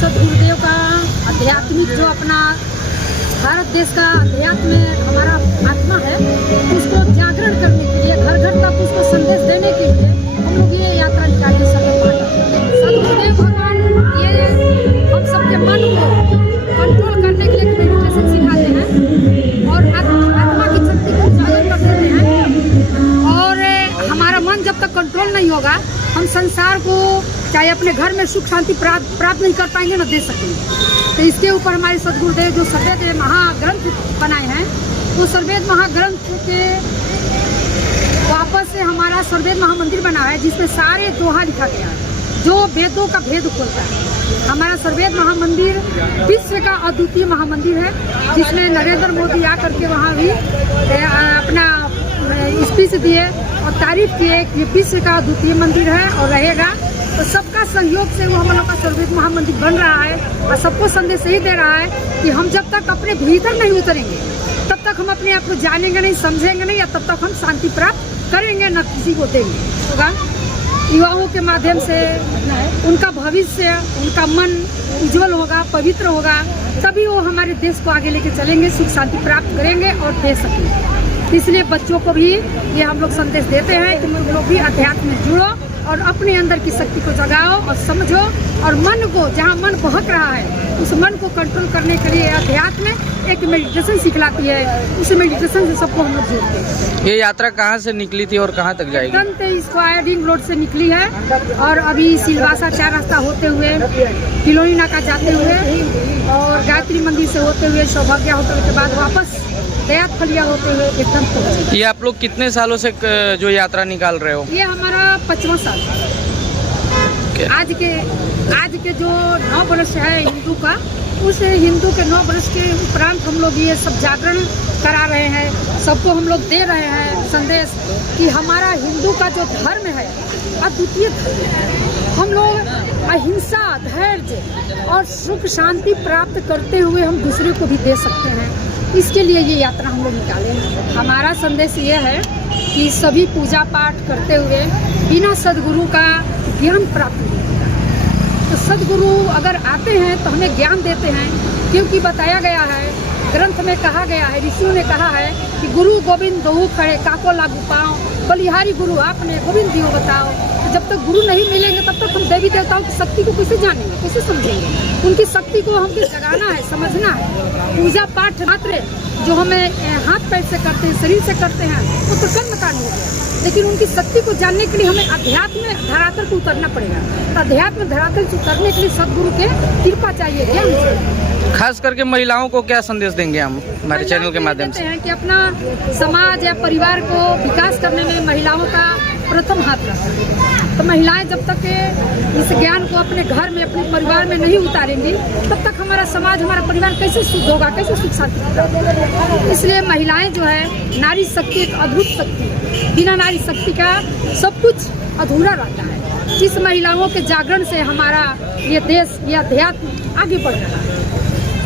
सदगुरुदेव का आध्यात्मिक जो अपना भारत देश का अध्यात्म में हमारा आत्मा है, उसको जागरण करने के लिए, घर घर तक उसको संदेश देने के लिए हम लोग ये यात्रा निकाले। सदगुरुदेव भगवान ये हम सबके मन को कंट्रोल करने के लिए मेडिटेशन सिखाते हैं और आत्मा की शक्ति को उजागर कर देते हैं। और हमारा मन जब तक कंट्रोल नहीं होगा, हम संसार को चाहे अपने घर में सुख शांति प्राप्त नहीं कर पाएंगे, न दे सकेंगे। तो इसके ऊपर हमारे सदगुरुदेव जो सर्ववेद महाग्रंथ बनाए हैं, वो सर्ववेद महाग्रंथ के वापस से हमारा सर्ववेद महामंदिर बना है, जिसमें सारे दोहा लिखा गया है जो वेदों का भेद खोलता है। हमारा सर्ववेद महामंदिर विश्व का अद्वितीय महामंदिर है, जिसमें नरेंद्र मोदी आकर के वहाँ भी अपना स्पीच दिए और तारीफ किए कि विश्व का अद्वितीय मंदिर है और रहेगा। तो सबका सहयोग से वो हम लोग का सर्ववेद महामंदिर बन रहा है और सबको संदेश यही दे रहा है कि हम जब तक अपने भीतर नहीं उतरेंगे, तब तक हम अपने आप को जानेंगे नहीं, समझेंगे नहीं, या तब तक हम शांति प्राप्त करेंगे न किसी को देंगे। होगा युवाओं के माध्यम से उनका भविष्य, उनका मन उज्जवल होगा, पवित्र होगा, तभी वो हमारे देश को आगे लेके चलेंगे, सुख शांति प्राप्त करेंगे और दे सकेंगे। इसलिए बच्चों को भी ये हम लोग संदेश देते हैं कि तुम लोग भी अध्यात्म में जुड़ो और अपने अंदर की शक्ति को जगाओ और समझो, और मन को, जहाँ मन बहक रहा है, उस मन को कंट्रोल करने के लिए अध्यात्म एक मेडिटेशन सिखलाती है। उस मेडिटेशन से सबको हम लोग जोड़ते हैं। ये यात्रा कहाँ से निकली थी और कहाँ तक जाएगी? स्क्वायर रिंग रोड से निकली है और अभी सिलवासा 4 रास्ता होते हुए, किलोनी नाका जाते हुए और गायत्री मंदिर से होते हुए, सौभाग्य होटल के बाद वापस दयात फलिया होते हुए एकदम पहुंचे। ये आप लोग कितने सालों से जो यात्रा निकाल रहे हो? ये हमारा 5वां साल है। आज के जो 9 वर्ष है हिंदू का, उस हिंदू के 9 वर्ष के उपरांत हम लोग ये सब जागरण करा रहे हैं, सबको हम लोग दे रहे हैं संदेश कि हमारा हिंदू का जो धर्म है अद्वितीय धर्म है। हम लोग अहिंसा, धैर्य और सुख शांति प्राप्त करते हुए हम दूसरे को भी दे सकते हैं। इसके लिए ये यात्रा हम लोग निकाले हैं। हमारा संदेश ये है कि सभी पूजा पाठ करते हुए बिना सदगुरु का ज्ञान प्राप्त नहीं होता। तो सदगुरु अगर आते हैं तो हमें ज्ञान देते हैं, क्योंकि बताया गया है, ग्रंथ में कहा गया है, ऋषियों ने कहा है कि गुरु गोविंद दोहु खड़े काको लागू पाओ, बलिहारी गुरु आपने गोविंद दियो बताओ। तो जब तक गुरु नहीं मिलेंगे तब तक हम देवी देवताओं की शक्ति को कैसे जानेंगे, कैसे समझेंगे? उनकी शक्ति को हमको जगाना है, समझना है। पूजा पाठ मात्र जो हमें हाथ पैर से करते हैं, शरीर से करते हैं, वो तो कर्म कांड हो गया, लेकिन उनकी शक्ति को जानने के लिए हमें अध्यात्म में धरातल को उतरना पड़ेगा। तो अध्यात्म धरातल से उतरने के लिए सदगुरु के कृपा चाहिए, ज्ञान चाहिए। खास करके महिलाओं को क्या संदेश देंगे हम हमारे चैनल के माध्यम से? कि अपना समाज या परिवार को विकास करने में महिलाओं का प्रथम हाथ रहता है। तो महिलाएं जब तक इस ज्ञान को अपने घर में, अपने परिवार में नहीं उतारेंगी, तब तक हमारा समाज, हमारा परिवार कैसे शुद्ध होगा, कैसे सुख शांति होगा? इसलिए महिलाएं जो है, नारी शक्ति एक अद्भुत शक्ति है। बिना नारी शक्ति का सब कुछ अधूरा रहता है। इस महिलाओं के जागरण से हमारा ये देश, ये अध्यात्म आगे बढ़ रहा है।